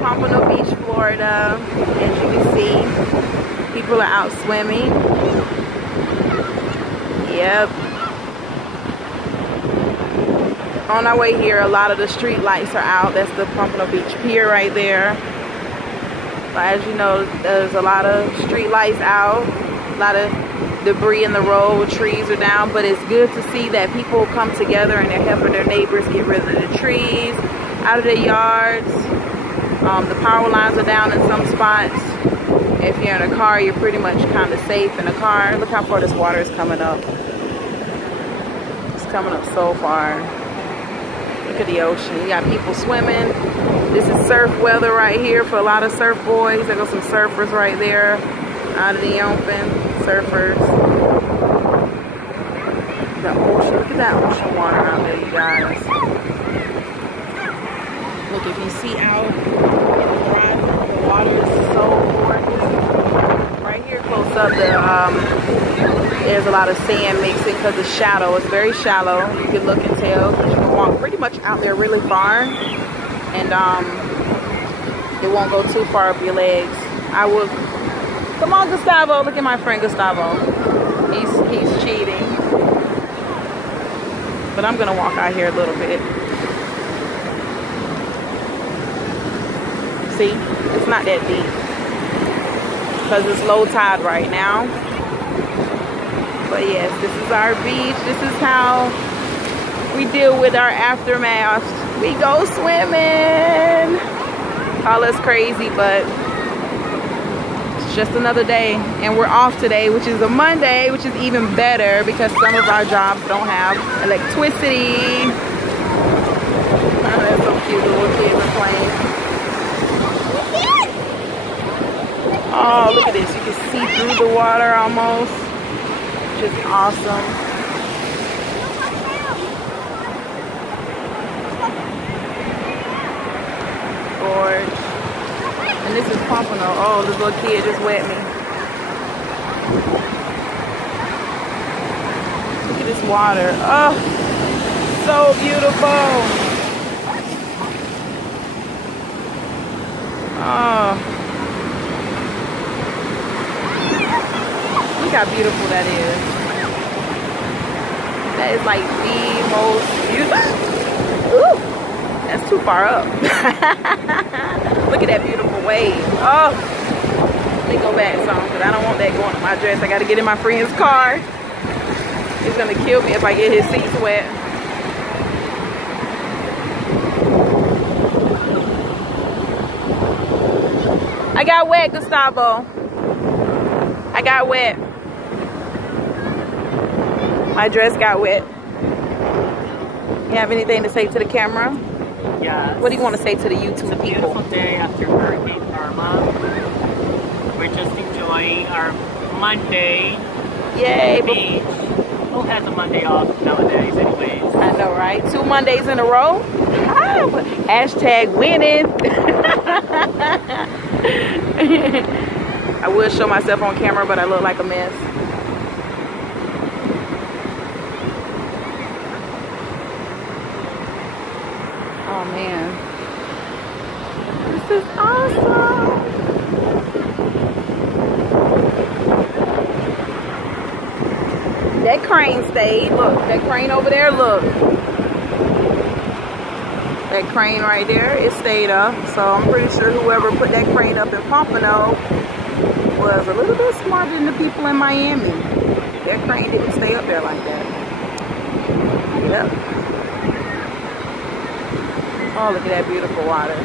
Pompano Beach, Florida. As you can see, people are out swimming. Yep. On our way here, a lot of the street lights are out. That's the Pompano Beach Pier right there. But as you know, there's a lot of street lights out. A lot of debris in the road. Trees are down. But it's good to see that people come together and they're helping their neighbors get rid of the trees out of their yards. The power lines are down in some spots. If you're in a car, you're pretty much kind of safe in a car. Look how far this water is coming up. It's coming up so far. Look at the ocean. You got people swimming. This is surf weather right here for a lot of surf boys. There go some surfers right there out of the open. Surfers. The ocean. Look at that ocean water out there, you guys. Look, if you see out in the horizon, the water is so gorgeous. Right here close up, there's a lot of sand mixing because it's shallow. It's very shallow. You can look and tell because you can walk pretty much out there really far, and it won't go too far up your legs. I would. Come on, Gustavo. Look at my friend Gustavo. He's cheating. But I'm gonna walk out here a little bit. See, it's not that deep because it's low tide right now. But yes, this is our beach. This is how we deal with our aftermath. We go swimming. Call us crazy, but it's just another day. And we're off today, which is a Monday, which is even better because some of our jobs don't have electricity. Oh, that's so cute. The little kids are playing. Oh, look at this. You can see through the water almost. Which is awesome. Gorge. And this is Pompano. Oh, this little kid just wet me. Look at this water. Oh, so beautiful. Oh. Look how beautiful that is. That is like the most beautiful. Ooh, that's too far up. Look at that beautiful wave. Oh, let me go back some because I don't want that going on my dress. I got to get in my friend's car. He's going to kill me if I get his seats wet. I got wet, Gustavo. I got wet. My dress got wet. You have anything to say to the camera? Yes. What do you want to say to the YouTube people? It's a people? beautiful day after Hurricane Irma. We're just enjoying our Monday. Yay. Beach. Who has a Monday off nowadays anyways? I know, right? 2 Mondays in a row? Ah, hashtag winning. I would show myself on camera, but I look like a mess. Oh man, this is awesome. That crane stayed. Look, that crane over there, look. That crane right there, it stayed up. So I'm pretty sure whoever put that crane up in Pompano was a little bit smarter than the people in Miami. That crane didn't stay up there like that. Yep. Oh, look at that beautiful water.